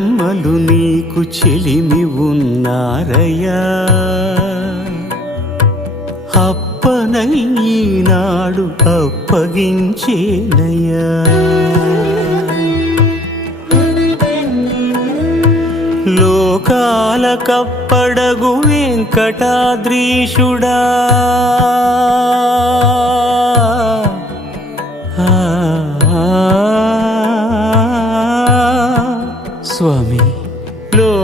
ఇద్దరమ్మలు నీకు చెలిమి ఉన్నారయ్యా. అప్పనయ్యినాడు అప్పగించేనయ్యా. లోకాల కప్పడగు వెంకటాద్రీషుడా.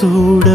சூட